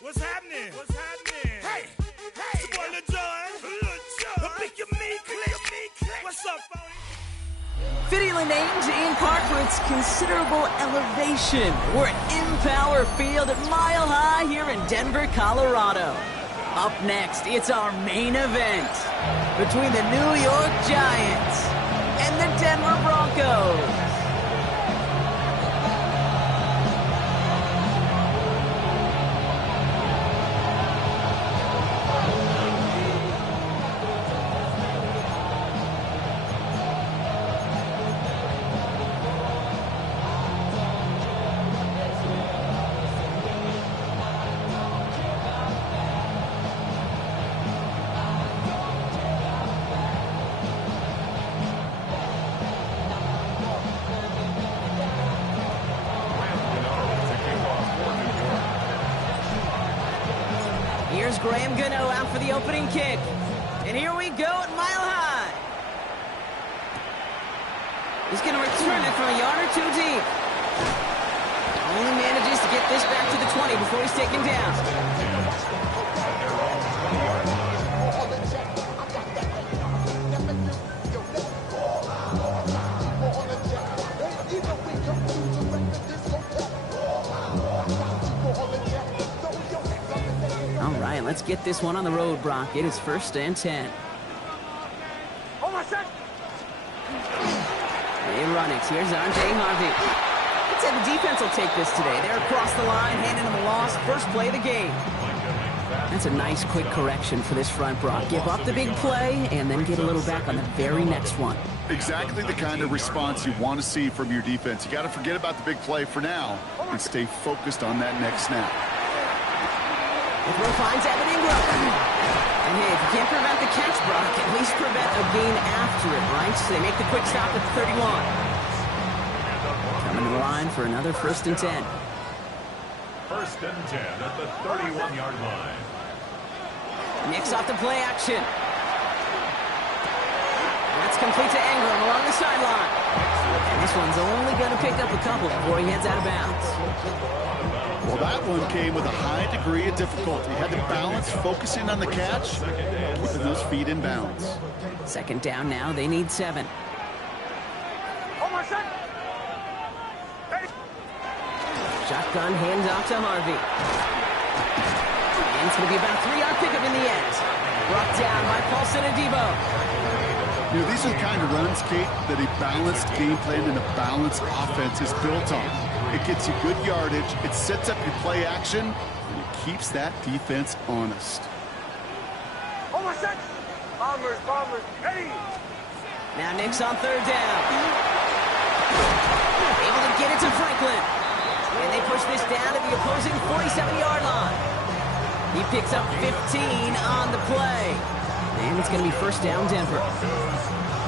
What's happening? What's happening? Hey, it's your boy Lil Jon. Pick your meat click. What's up, phony? Fittingly named in part for its considerable elevation. We're at Empower Field at Mile High here in Denver, Colorado. Up next, it's our main event between the New York Giants and the Denver Broncos. Here's Graham Gano out for the opening kick. And here we go at Mile High. He's going to return it from a yard or two deep. Only manages to get this back to the 20 before he's taken down. All right, let's get this one on the road, Brock. It is 1st and 10. They run it. Here's R.J. Harvey. Let's say the defense will take this today. They're across the line, handing them a loss. First play of the game. That's a nice, quick correction for this front, Brock. Give up the big play and then get a little back on the very next one. Exactly the kind of response you want to see from your defense. You got to forget about the big play for now and stay focused on that next snap. The throw finds Evan Ingram. And hey, if you can't prevent the catch, Brock, at least prevent a gain after it, right? So they make the quick stop at the 31. Coming to the line for another 1st and 10. 1st and 10 at the 31-yard line. Nix off the play action. That's complete to Ingram along the sideline. And this one's only going to pick up a couple before he heads out of bounds. Well, that one came with a high degree of difficulty. Had to balance focusing on the catch, keeping those feet in bounds. 2nd down now. They need 7. Shotgun handoff to Harvey. And it's going to be about a 3-yard pickup in the end. Brought down by Paulson Adebo. You know, these are the kind of runs, Kate, that a balanced game plan and a balanced offense is built on. It gets you good yardage, it sets up your play action, and it keeps that defense honest. Bombers, ready! Now Nix on 3rd down. Able to get it to Franklin. And they push this down to the opposing 47-yard line. He picks up 15 on the play. And it's going to be 1st down Denver.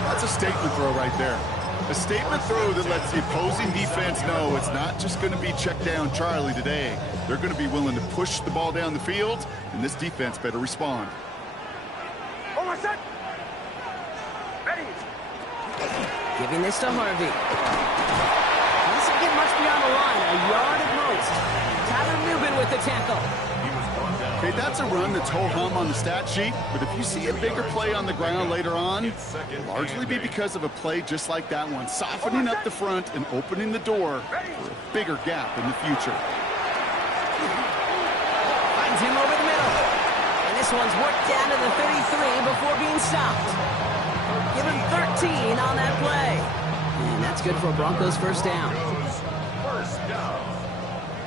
That's a statement throw right there. A statement throw that lets the opposing defense know it's not just going to be check down Charlie today. They're going to be willing to push the ball down the field, and this defense better respond. Ready! Giving this to Harvey. Doesn't get much beyond the line, a yard at most. Tyler Newman with the tackle. Okay, that's a run that's ho-hum on the stat sheet, but if you see a bigger play on the ground later on, it'll largely be because of a play just like that one, softening up the front and opening the door for a bigger gap in the future. Finds him over the middle. And this one's worked down to the 33 before being stopped. Give him 13 on that play. And that's good for a Broncos 1st down. 1st down.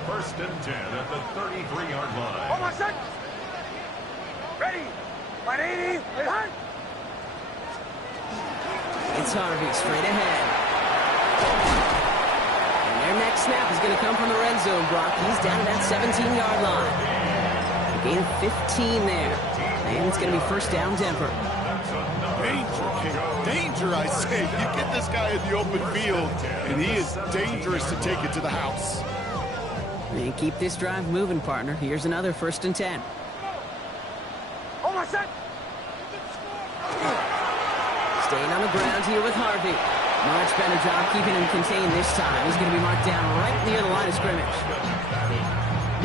1st and 10 at the 33-yard line. Ready! 180, behind! It's Harvey straight ahead. And their next snap is going to come from the red zone, Brock. He's down to that 17-yard line. A gain of 15 there. And it's going to be 1st down Denver. Danger, King. Danger, I say. You get this guy in the open field, and he is dangerous to take it to the house. And keep this drive moving, partner. Here's another 1st and 10. Staying on the ground here with Harvey. Much better job keeping him contained this time. He's going to be marked down right near the line of scrimmage.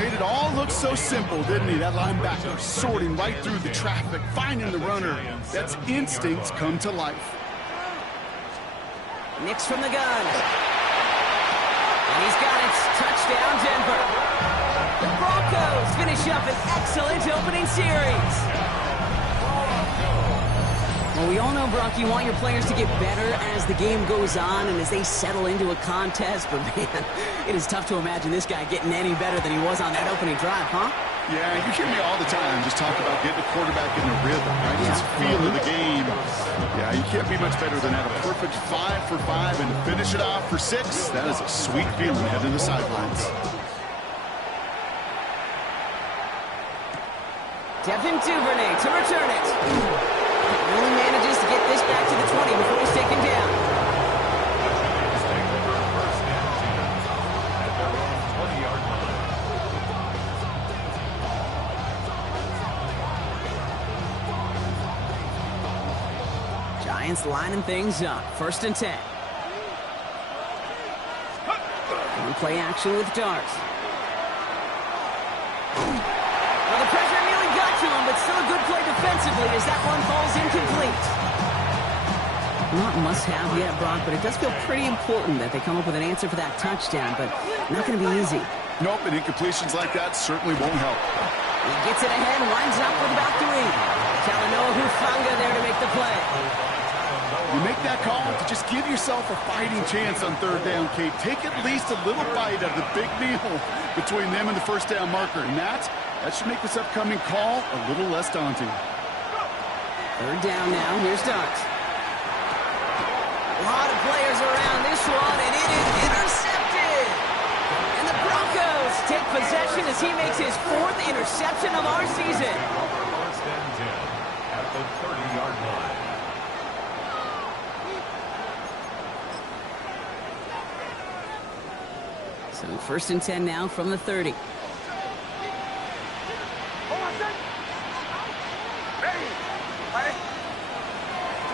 Made it all look so simple, didn't he? That linebacker sorting right through the traffic, finding the runner. That's instincts come to life. Nix from the gun. And he's got it. Touchdown, Denver. The Broncos finish up an excellent opening series. Well, we all know, Brock, you want your players to get better as the game goes on and as they settle into a contest. But, man, it is tough to imagine this guy getting any better than he was on that opening drive, huh? Yeah, you hear me all the time just talk about getting a quarterback in a rhythm, right? His feel of the game. Yeah, you can't be much better than that. A perfect 5 for 5 and finish it off for 6. That is a sweet feeling heading to the sidelines. Devin Duvernay to return it. Only manages to get this back to the 20 before he's taken down. Giants lining things up. 1st and 10. One play action with Darts. Well, the pressure nearly got to him, but still a good play defensively as that one falls incomplete. Not must-have yet, Brock, but it does feel pretty important that they come up with an answer for that touchdown, but not going to be easy. Nope, and incompletions like that certainly won't help. He gets it ahead, winds up with about 3. Talanoa Hufanga there to make the play. You make that call to just give yourself a fighting chance on 3rd down, Kate. Take at least a little bite of the big meal between them and the 1st down marker. And that should make this upcoming call a little less daunting. 3rd down now. Here's Darts. A lot of players around this one, and it is intercepted. And the Broncos take possession as he makes his 4th interception of our season. 1st and 10 at the 30-yard line. So 1st and 10 now from the 30.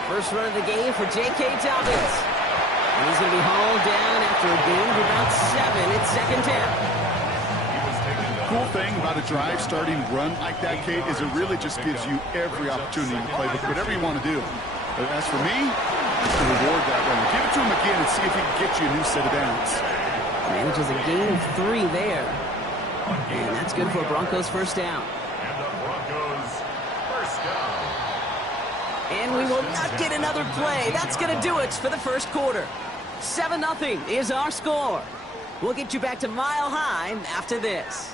First run of the game for J.K. Dobbins. And he's going to be hauled down after a gain of about 7. It's 2nd down. Cool thing about a drive starting run like that, Kate, is it really just gives you every opportunity to play with whatever you want to do. But as for me, I'm going to reward that run. Give it to him again and see if he can get you a new set of downs. Manages a gain of 3 there. And that's good for Broncos 1st down. And the Broncos 1st down. And we will not get another play. That's going to do it for the 1st quarter. 7-0 is our score. We'll get you back to Mile High after this.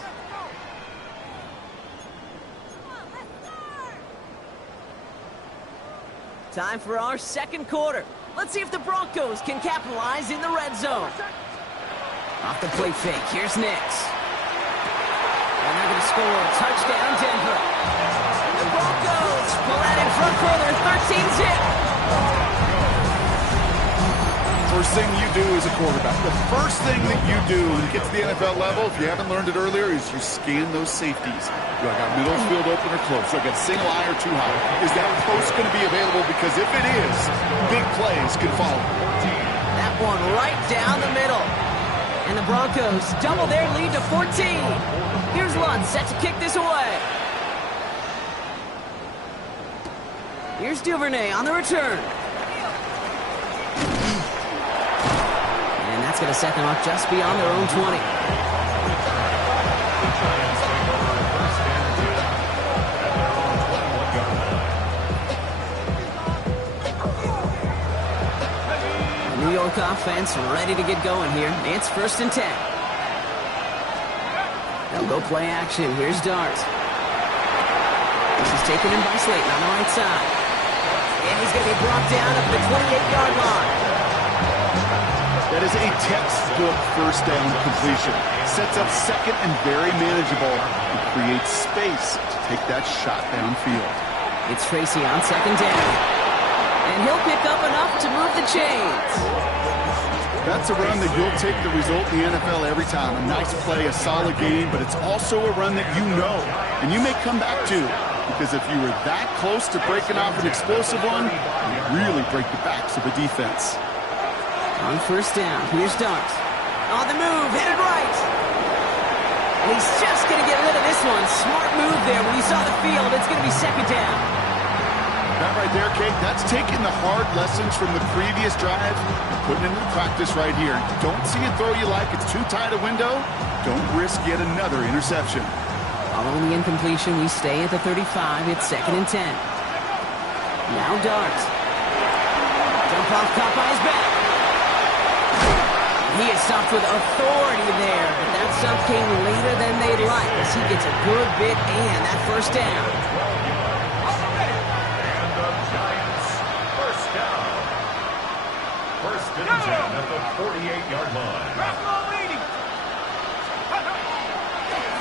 Time for our 2nd quarter. Let's see if the Broncos can capitalize in the red zone. Off the play fake, here's Nix. And they're going to score. Touchdown, Denver. The Broncos pull that in front for their 13-zip. First thing you do as a quarterback, the first thing that you do when you get to the NFL level, if you haven't learned it earlier, is you scan those safeties. Do I got middle field open or close? Do I got single eye or too high? Is that post going to be available? Because if it is, big plays can follow. That one right down the middle. And the Broncos double their lead to 14. Here's Lund set to kick this away. Here's Duvernay on the return. And that's going to set them up just beyond their own 20. New York offense ready to get going here. It's 1st and 10. They'll go play action. Here's Dart. This is taken in by Slayton on the right side. And he's going to be brought down at the 28-yard line. That is a textbook 1st down completion. Sets up 2nd and very manageable and creates space to take that shot downfield. It's Tracy on 2nd down. And he'll pick up enough to move the chains. That's a run that you'll take the result in the NFL every time. A nice play, a solid game, but it's also a run that you know and you may come back to. Because if you were that close to breaking off an explosive one, you really break the backs of the defense. On 1st down, here's Dart. On the move, headed right. And he's just going to get rid of this one. Smart move there. When you saw the field, it's going to be second down. That right there, Kate, that's taking the hard lessons from the previous drive and putting it into practice right here. Don't see a throw you like. It's too tight a window. Don't risk yet another interception. Following the incompletion, we stay at the 35. It's second and 10. Now Darts. Jump off, caught by his back. He is stopped with authority there, but that stop came later than they'd like as he gets a good bit and that first down. And the Giants first down. First and 10 at the 48-yard line.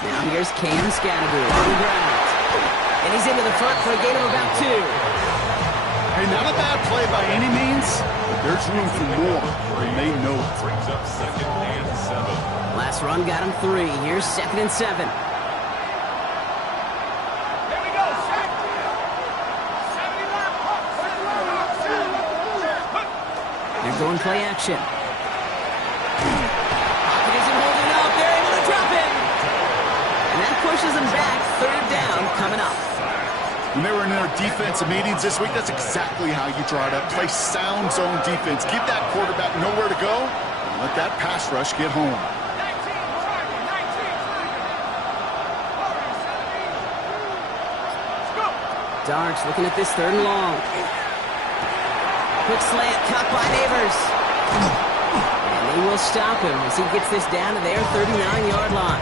Now here's Cam Scattergood on the ground. And he's into the front for a gain of about 2. Hey, not a bad play by any means, but there's room for more, and they know it. Brings up second and 7. Last run got him 3. Here's second and 7. They're going play action. Pocket isn't holding up. They're able to drop him. And that pushes them back. Third down coming up. When they were in their defensive meetings this week, that's exactly how you draw it up. Play sound zone defense. Give that quarterback nowhere to go, and let that pass rush get home. Darts looking at this third and long. Quick slant caught by Neighbors. And they will stop him as he gets this down to their 39-yard line.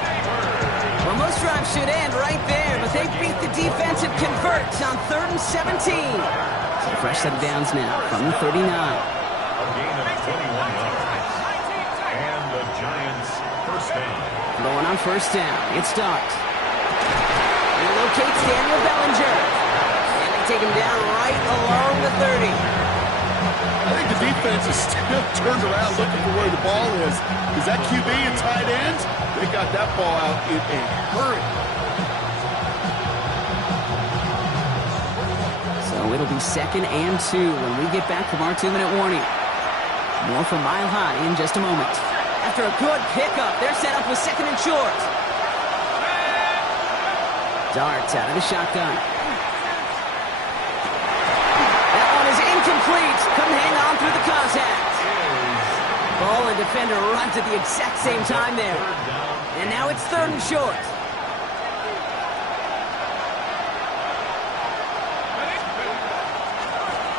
Well, most drives should end right there, but they beat the defense and converts on 3rd and 17. So fresh set of downs now from the 39. A gain of 21 yards. And the Giants first down. Going on first down, it starts. He locates Daniel Bellinger. And they take him down right along the 30. I think the defense is still turned around looking for where the ball is. Is that QB and tight ends? They got that ball out in a hurry. So it'll be second and 2 when we get back from our 2-minute warning. More from Mile High in just a moment. After a good pickup, they're set up with second and short. Darts out of the shotgun. That one is incomplete. Couldn't hang on through the contact. Ball and defender runs at the exact same time there. And now it's third and short.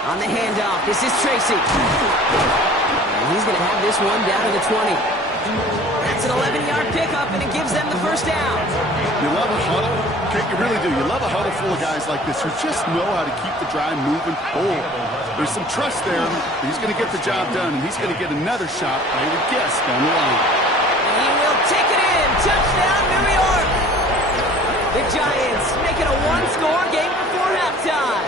On the handoff, this is Tracy. And he's going to have this one down to the 20. That's an 11-yard pickup, and it gives them the first down. You love a huddle. Okay, you really do. You love a huddle full of guys like this who just know how to keep the drive moving forward. There's some trust there. He's going to get the job done, and he's going to get another shot, I would guess, down the line. He will take it in. Touchdown, New York. The Giants make it a one-score game before halftime.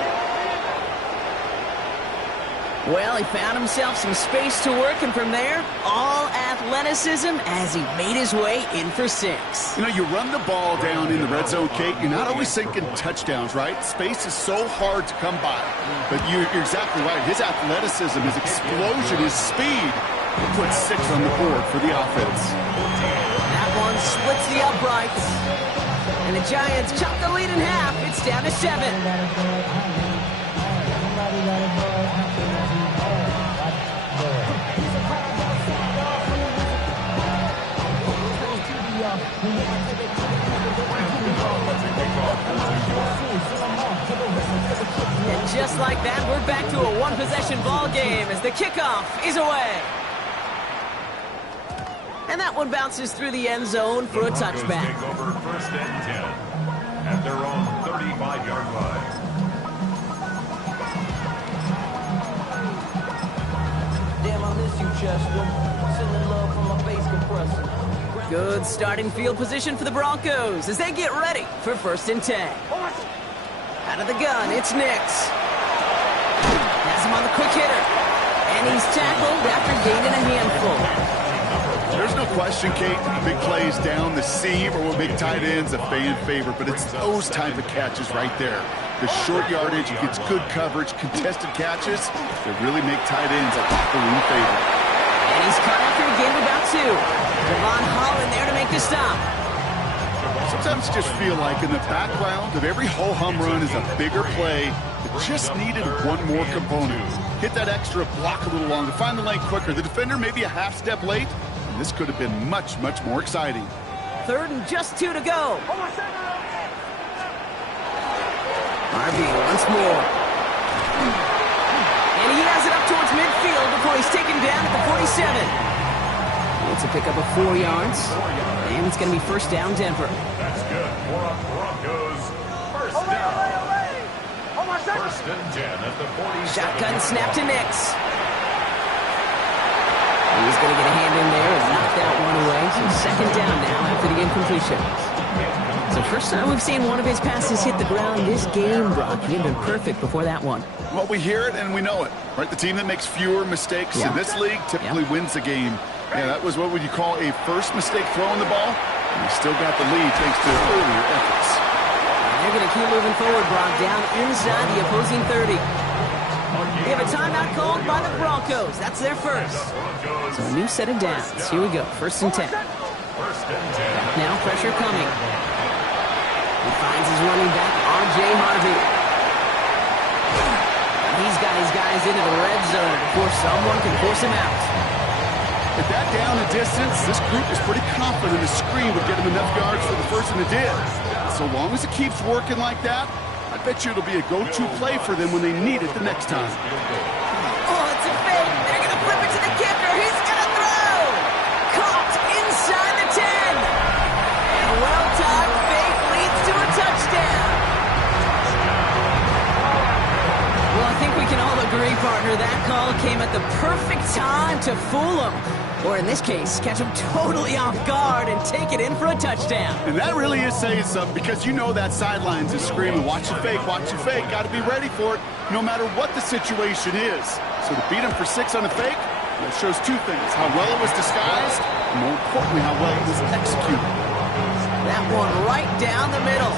Well, he found himself some space to work, and from there, all athleticism as he made his way in for 6. You know, you run the ball down in the red zone, Kate, you're not always thinking touchdowns, right? Space is so hard to come by. But you're exactly right. His athleticism, his explosion, his speed puts 6 on the board for the offense. That one splits the uprights. And the Giants chop the lead in half. It's down to 7. And just like that, we're back to a one-possession ball game as the kickoff is away. And that one bounces through the end zone for a touchback. Take over first and 10 at their own 35-yard line. Damn, I miss you, Chester. Sending love from my bass compressor. Good starting field position for the Broncos as they get ready for first and 10. Out of the gun, it's Nix. Has him on the quick hitter. And he's tackled after gaining a handful. There's no question, Kate, big plays down the seam or with big tight ends, a fan favorite, but it's those type of catches right there. The short yardage, it gets good coverage, contested catches that really make tight ends a locker room favorite. And he's caught after a gain of about 2. Devon Holland there to make the stop. Sometimes you just feel like in the background of every ho-hum run is a bigger play that just needed one more component. Hit that extra block a little longer, find the lane quicker. The defender maybe a half step late, and this could have been much, much more exciting. 3rd and just 2 to go. Harvey once more. And he has it up towards midfield before he's taken down at the 47. It's a pickup of 4 yards. And it's going to be first down, Denver. That's good for a Broncos first down. First and 10 at the 47. Shotgun snap to Nix. He's going to get a hand in there and knock that one away. So second down now after the incompletion. So first time we've seen one of his passes hit the ground this game, Brock. He had been perfect before that one. Well, we hear it and we know it, right? The team that makes fewer mistakes in this league typically wins the game. Yeah, that was what would you call a first mistake throwing the ball, and he still got the lead thanks to earlier efforts. They're going to keep moving forward, Brock, down inside the opposing 30. They have a timeout called by the Broncos. That's their first. So a new set of downs. Here we go, first and 10. Now pressure coming. He finds his running back, R.J. Harvey. And he's got his guys into the red zone before someone can force him out. At that down and distance, this group is pretty confident the screen would get him enough yards for the first, and it did. So long as it keeps working like that, I bet you it'll be a go-to play for them when they need it the next time. Oh, it's a fake. They're going to flip it to the kicker. He's going to throw. Caught inside the 10. And a well-timed fake leads to a touchdown. Well, I think we can all agree, partner, that call came at the perfect time to fool him. Or in this case, catch him totally off guard and take it in for a touchdown. And that really is saying something, because you know that sidelines is screaming, watch your fake, got to be ready for it, no matter what the situation is. So to beat him for 6 on a fake, that shows 2 things: how well it was disguised, and more importantly, how well it was executed. That one right down the middle.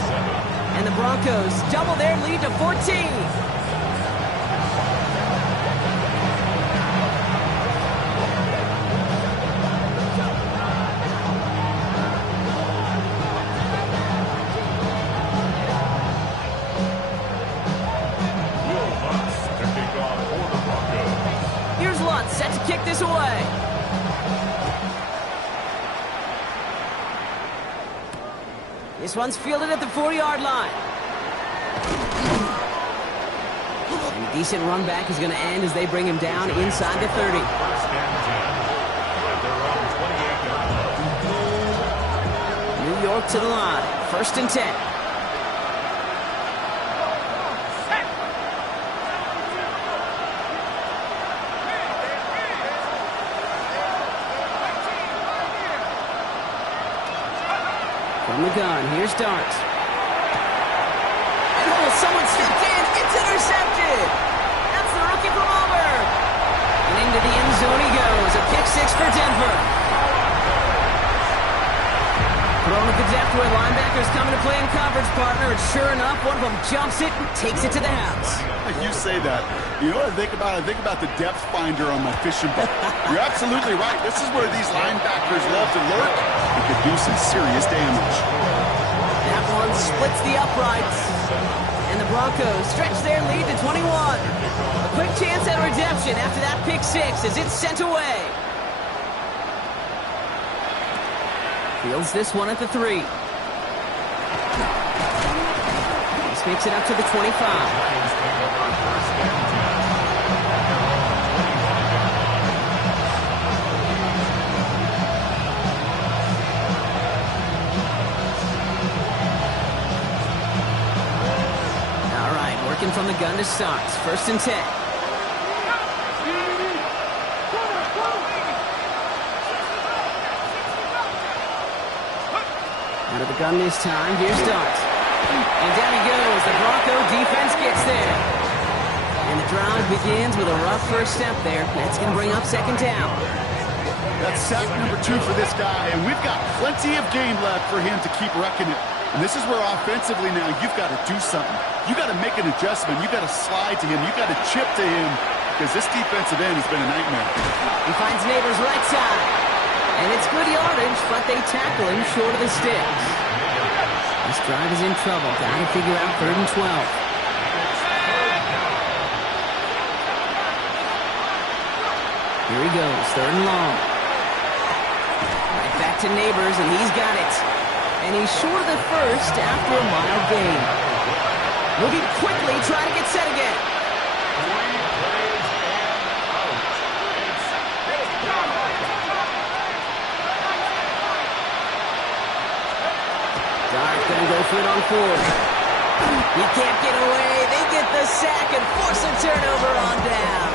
And the Broncos double their lead to 14. Set to kick this away. This one's fielded at the 40-yard line. And a decent run back is going to end as they bring him down inside the 30. New York to the line. First and 10. From the gun, here's Darts. And oh, someone stepped in. It's intercepted. That's the rookie from Auburn. And into the end zone he goes. A pick 6 for Denver. Thrown at the depth where linebackers coming to play in coverage, partner. And sure enough, one of them jumps it and takes it to the house. You say that. You know what I think about? I think about the depth finder on my fishing boat. You're absolutely right. This is where these linebackers love to lurk. It could do some serious damage. That one splits the uprights. And the Broncos stretch their lead to 21. A quick chance at redemption after that pick 6 as it's sent away. Fields this one at the 3. This makes it up to the 25. Working from the gun to start. First and 10. Out of the gun this time. Here's Dart. And down he goes. The Bronco defense gets there. And the drive begins with a rough first step there. That's going to bring up second down. That's sack number 2 for this guy, and we've got plenty of game left for him to keep wrecking it. And this is where offensively now you've got to do something. You've got to make an adjustment. You've got to slide to him. You've got to chip to him, because this defensive end has been a nightmare. He finds Neighbors right side. And it's good yardage, but they tackle him short of the sticks. This drive is in trouble. Got to figure out 3rd and 12. Here he goes, 3rd and long. Right back to Neighbors, and he's got it. And he's short of the first after a mile gain. Moving quickly, trying to get set again. Dart's going to go for it on 4th. He can't get away. They get the sack and force a turnover on down.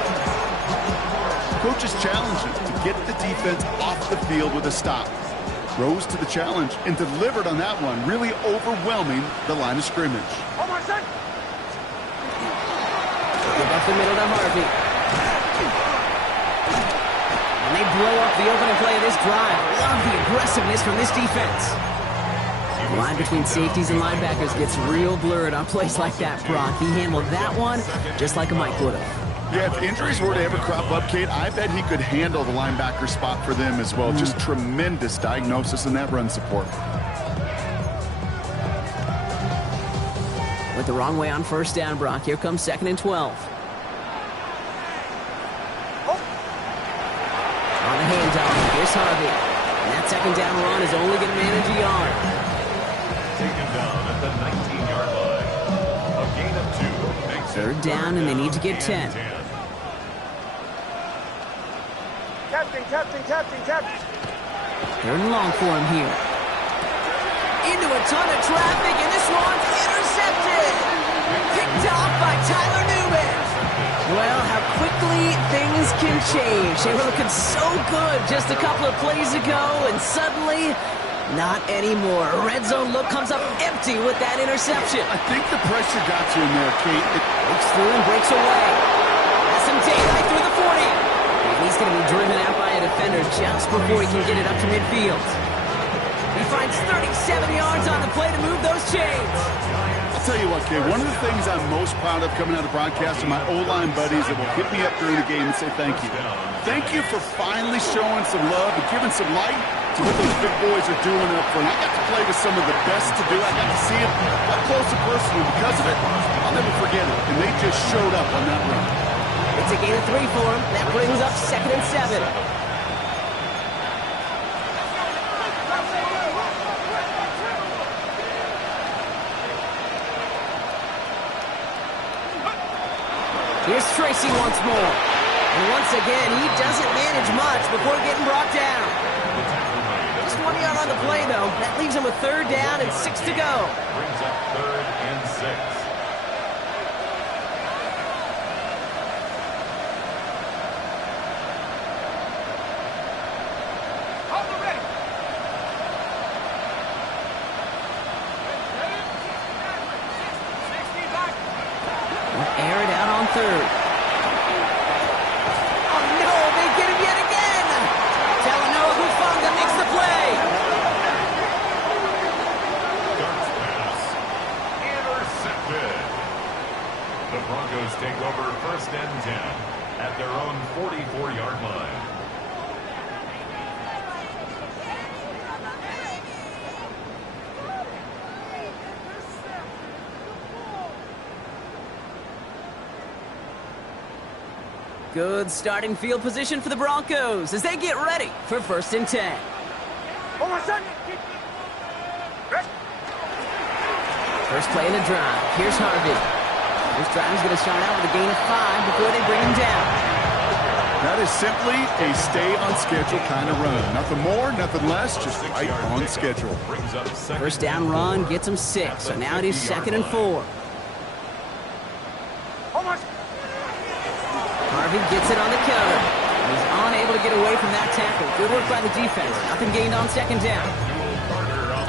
Coach's challenge is to get the defense off the field with a stop. Rose to the challenge and delivered on that one, really overwhelming the line of scrimmage. Give up the middle to Harvey. And they blow up the opening play of this drive. Love the aggressiveness from this defense. The line between safeties and linebackers gets real blurred on plays like that, Brock. He handled that one just like a Mike would have. Yeah, if injuries were to ever crop up, Kate, I bet he could handle the linebacker spot for them as well. Just tremendous diagnosis in that run support. Went the wrong way on 1st down, Brock. Here comes 2nd and 12. On the handoff, here's Harvey. And that 2nd down run is only going to manage a yard. Taken down at the 19-yard line. A gain of 2 makes 3rd down, and they need to get 10. Captain. 3rd and long for him here. Into a ton of traffic, and this one's intercepted. Picked off by Tyler Newman. Well, how quickly things can change. They were looking so good just a couple of plays ago, and suddenly, not anymore. A red zone look comes up empty with that interception. I think the pressure got you in there, Kate. Breaks through and breaks away. Has some daylight through the 40. And he's going to be driven out by a defender just before he can get it up to midfield. He finds 37 yards on the play to move those chains. I'll tell you what, Kate, one of the things I'm most proud of coming out of broadcast are my O-line buddies that will hit me up during the game and say thank you. Thank you for finally showing some love and giving some light to what those big boys are doing up front. I got to play with some of the best to do. I got to see it up close and personal. Because of it, I'll never forget it. And they just showed up on that run. It's a gain of 3 for him. That brings up 2nd and 7. Here's Tracy once more. And once again, he doesn't manage much before getting brought down. Just 1 yard on the play, though. That leaves him with 3rd down and 6 to go. Brings up 3rd and 6. Air it out on 3rd. Oh, no, they get him yet again. Talanoa Hufanga makes the play. Dart's pass. Intercepted. The Broncos take over 1st and 10 at their own 44-yard line. Good starting field position for the Broncos as they get ready for 1st and 10. First play in the drive. Here's Harvey. This drive is going to start out with a gain of 5 before they bring him down. That is simply a stay-on-schedule kind of run. Nothing more, nothing less, just right on schedule. Brings up 1st down run gets him 6, so now it is 2nd and 4. Harvey gets it on the cover. He's unable to get away from that tackle. Good work by the defense. Nothing gained on 2nd down.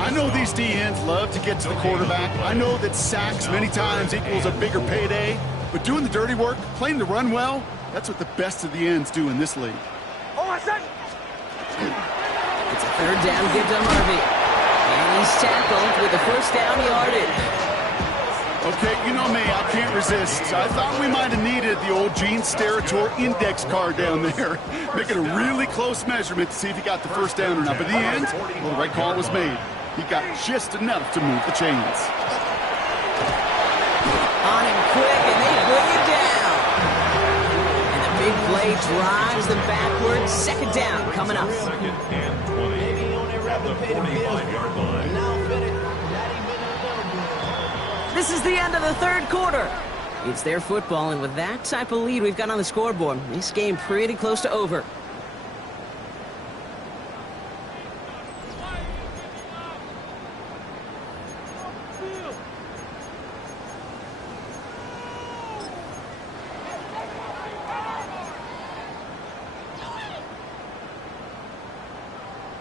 I know these D-ends love to get to the quarterback. I know that sacks many times equals a bigger payday. But doing the dirty work, playing the run well, that's what the best of the ends do in this league. It's a 3rd down give to Harvey. And he's tackled with the 1st down yardage. Okay, you know me, I can't resist. I thought we might have needed the old Gene Steratore index card down there. Making a really close measurement to see if he got the 1st down or not. But in the end, well, the right call was made. He got just enough to move the chains. On him quick, and they bring it down. And the big play drives them backwards. Second down coming up. Second and 20 at the 45-yard line. This is the end of the third quarter. It's their football, and with that type of lead we've got on the scoreboard, this game pretty close to over.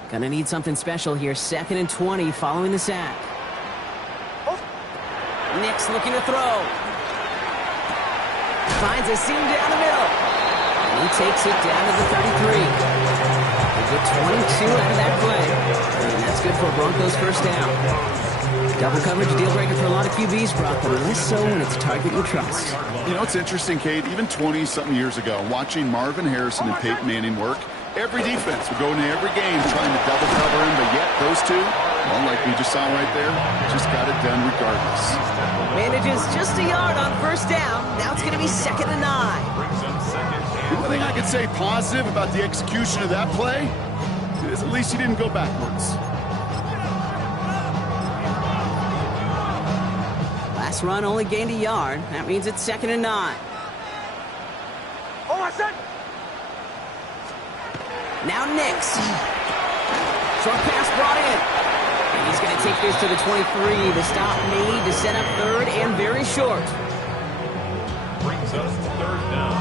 Gonna need something special here. Second and 20 following the sack. Nick's looking to throw. Finds a seam down the middle. And he takes it down to the 33. They get 22 out of that play. And that's good for Broncos first down. Double coverage deal breaker for a lot of QBs, Brock, but less so when it's a target you trust. You know, it's interesting, Kate, even 20-something years ago, watching Marvin Harrison and Peyton Manning work, every defense would go into every game trying to double cover him, but yet those two, well, like we just saw right there, just got it done regardless. Manages just a yard on first down. Now it's going to be 2nd and 9. The only thing I could say positive about the execution of that play is at least he didn't go backwards. Last run only gained a yard. That means it's 2nd and 9. Now Nix. Short pass brought in. And he's going to take this to the 23. The stop made to set up third and very short. Brings us to third down.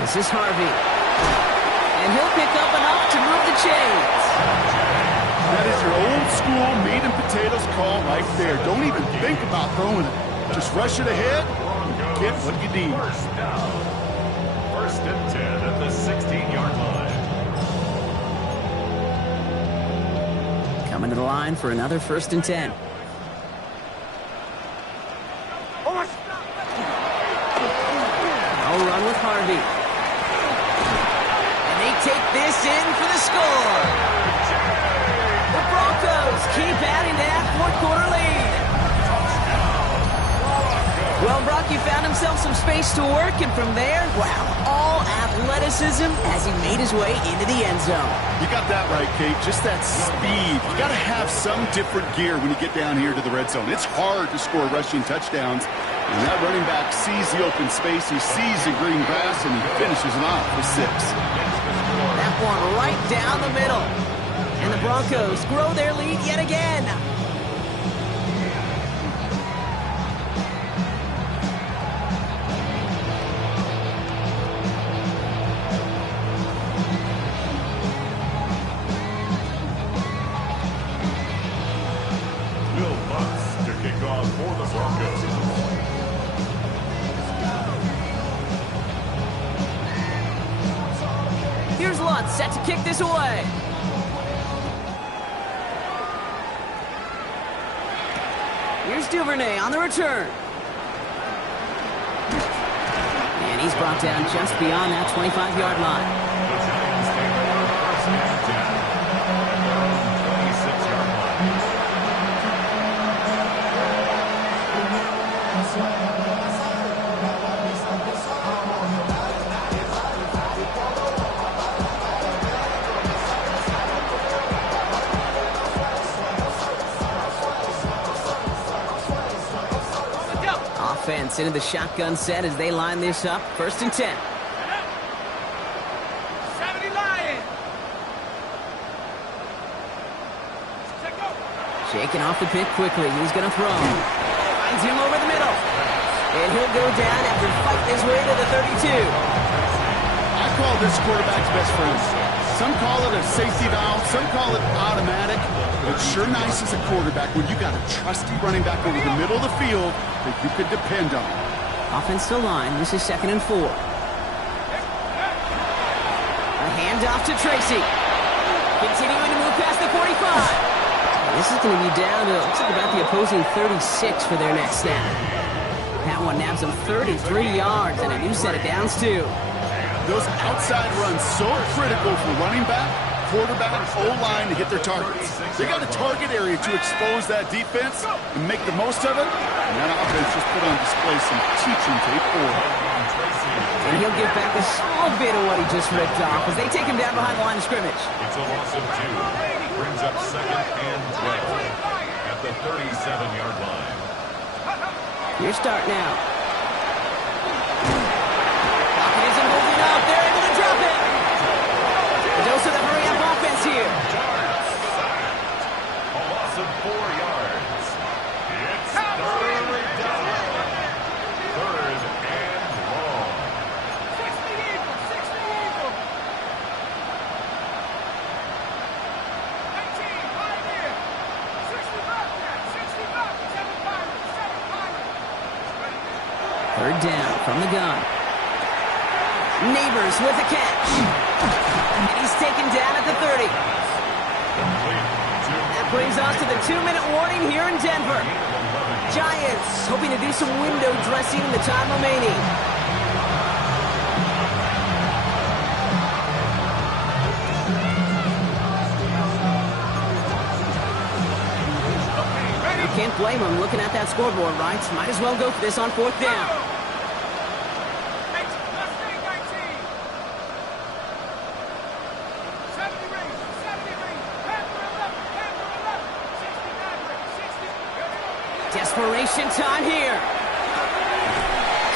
This is Harvey. And he'll pick up enough to move the chains. That is your old school meat and potatoes call right there. Don't even think about throwing it. Just rush it ahead and get what you need. First down. First and 10 at the 16-yard line. Coming to the line for another 1st and 10. No run with Harvey. And they take this in for the score. The Broncos keep adding to that fourth-quarter lead. Well, Brock, you found himself some space to work, and from there, wow, all athleticism as he made his way into the end zone. You got that right, Kate. Just that speed. You got to have some different gear when you get down here to the red zone. It's hard to score rushing touchdowns. And that running back sees the open space, he sees the green grass, and he finishes it off with 6. That one right down the middle. And the Broncos grow their lead yet again. Will Lutz to kick off for the Broncos. Here's Lutz set to kick this away. Here's Duvernay on the return. And he's brought down just beyond that 25-yard line. The Giants take over first and 10 at their own 26-yard line. Offense into the shotgun set as they line this up. 1st and 10. Shaking off the pick quickly. He's going to throw. Finds him over the middle. And he'll go down after fighting his way to the 32. I call this quarterback's best friend. Some call it a safety valve, some call it automatic. It's sure nice as a quarterback when you got a trusty running back over the middle of the field that you could depend on. Offense to line. This is 2nd and 4. A handoff to Tracy. Continuing to move past the 45. This is going to be down to, looks like about the opposing 36 for their next snap. nabs him 33 yards and a new set of downs, too. Those outside runs so critical for running back, quarterback, O-line to hit their targets. They got a target area to expose that defense and make the most of it, and that offense just put on display some teaching tape for it. And he'll give back a small bit of what he just ripped off as they take him down behind the line of scrimmage. It's a loss of 2. Brings up 2nd and 12 at the 37-yard line. Your start now. Pocket isn't moving up. They're able to drop it. A dose of the hurry-up offense here. A loss of 4 yards. It's 3rd down. 3rd and long. 60 Eagles, 60 Eagles. 19, right here. 60 Bobcats, 60 Bobcats, 7 Pirates, 7 Pirates. 3rd down from the gun. Neighbors with a catch. And he's taken down at the 30. That brings us to the 2-minute warning here in Denver. Giants hoping to do some window dressing in the time remaining. You can't blame him looking at that scoreboard, right? Might as well go for this on 4th down. Desperation time here.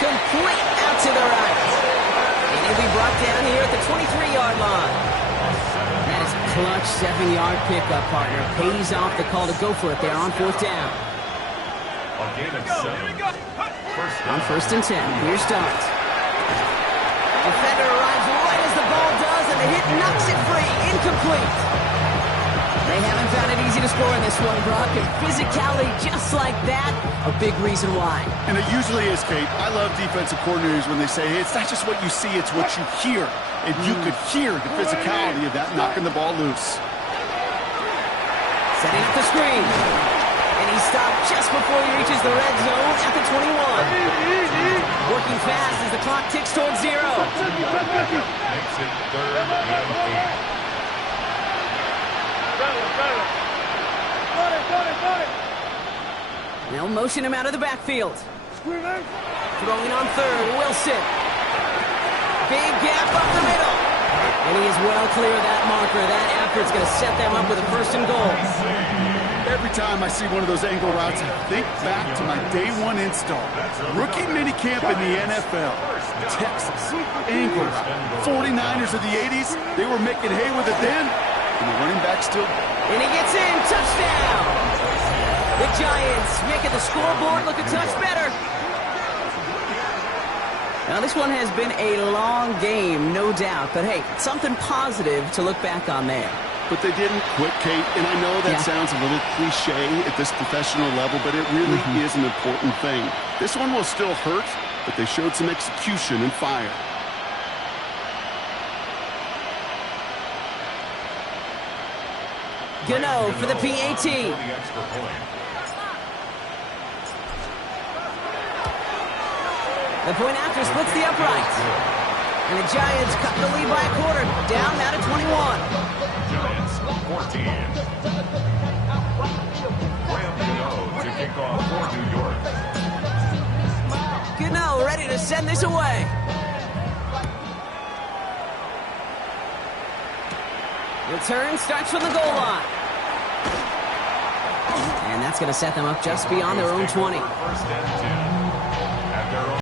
Complete out to the right. And he'll be brought down here at the 23-yard line. That is a clutch 7-yard pickup, partner. Pays off the call to go for it there on 4th down. A gain of 7. On 1st and 10, here starts. Defender arrives right as the ball does, and the hit knocks it free. Incomplete. They haven't found it easy to score in this one, Brock, and physicality just like that, a big reason why. And it usually is, Kate. I love defensive coordinators when they say, hey, it's not just what you see, it's what you hear. And you could hear the physicality of that knocking the ball loose. Setting up the screen. And he stopped just before he reaches the red zone at the 21. Working fast as the clock ticks towards 0. Makes it 3rd and 8. They'll motion him out of the backfield. Throwing on 3rd, Wilson. Big gap up the middle. And he is well clear of that marker. That effort's going to set them up with a 1st and goal. Every time I see one of those angle routes, I think back to my day 1 install. Rookie minicamp in the NFL. Texas, angle route. 49ers of the 80s, they were making hay with it then. And the running back still. And he gets in, touchdown! The Giants making the scoreboard look a touch better. Now, this one has been a long game, no doubt. But, hey, something positive to look back on there. But they didn't quit, Kate. And I know that sounds a little cliche at this professional level, but it really is an important thing. This one will still hurt, but they showed some execution and fire. Gano for the PAT. The point after splits the uprights. And the Giants cut the lead by a quarter. Down now to 21. Giants 14. Graham Gano to kick off for New York. Gano ready to send this away. Return starts from the goal line. And that's going to set them up just beyond their own 20. First and 10.